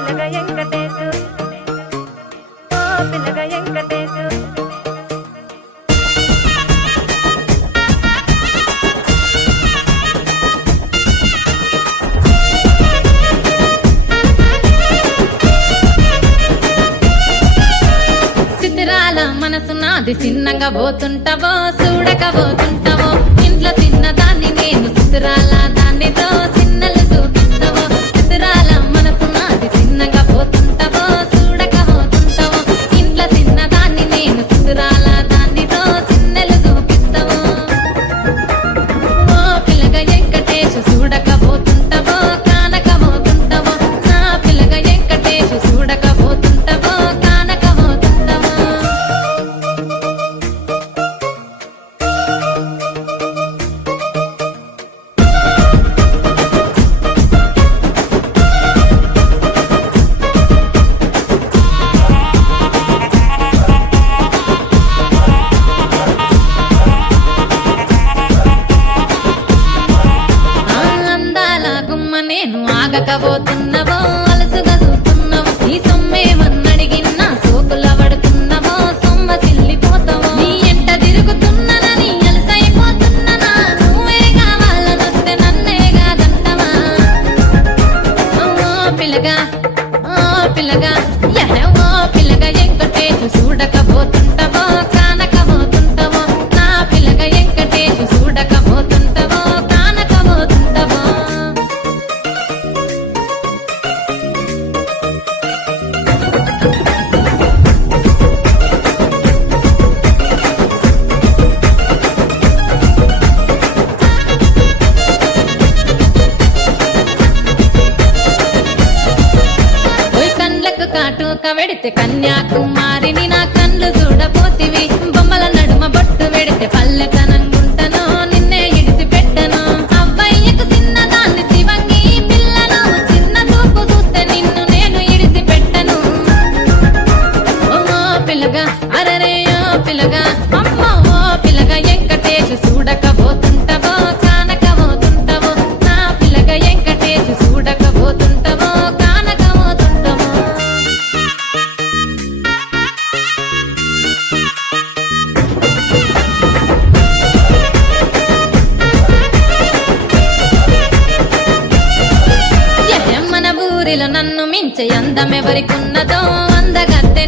పిల్లగా వెంకటేశు ఓ పిల్లగా వెంకటేశు మనసు నాది చిన్నగా పోతుంటావో చూడక పోతుంటావో ఇంట్లో చిన్నదాన్ని నేను చిత్రాల దానితో చిన్నలు చూపిస్తావో చిత్రాల మనసు నాది చిన్నగా పోతుంటావో చూడక పోతుంటావో ఇంట్లో చిన్నదాన్ని నేను చిత్రాల దానితో చిన్నలు చూపిస్తావో ఓ పిల్లగా వెంకటేశు చూడక పోతుంటావో కానక పోతుంటావో నా పిల్లగా వెంకటేశు చూడక పోతుంటావో కానక పోతుంటావో నేను ఆగకపోతున్నావో అలసుగా చూస్తున్నావో నీ సొమ్మేమన్నడిగిన్నా సోకుల పడుతున్నావో సొమ్మ సిల్లిపోతావో నీ ఎంట తిరుగుతున్నానని అలసైపోతున్నానా నువ్వే కావాలనొస్తే నన్నే కాదంటవా ఓ పిల్లగా ఓ పిల్లగా వెంకటేశు చూడకపోతుంటావో కానకపోతుంటావో నా పిల్లగా వెంకటేశు చూడకపోతుంటావో కానకపోతుంటావో కాటుక వెడితే కన్యాకుమారిని నా కళ్ళు చూడపోతివి బొమ్మల నడుమ బొట్టు వెడితే పల్లెతనంగుంటను నిన్నే ఇడిసి పెట్టను అవ్వయ్యకు చిన్నదాన్ని శివంగి పిల్లను చిన్న చూపు చూస్తే నిన్ను నేను ఇడిసి పెట్టను ఓ పిల్లగా అరరే ఓ పిల్లగా అమ్మో ఓ పిల్లగా వెంకటేశు చూడకపోతుంటావో కానకపోతుంటావో నా పిల్లగా వెంకటేశు చూడకపోతుంటావో కానకపోతుంటావో మన ఊరిలో నన్ను మించే అందమెవరికున్నదో అందగత్తె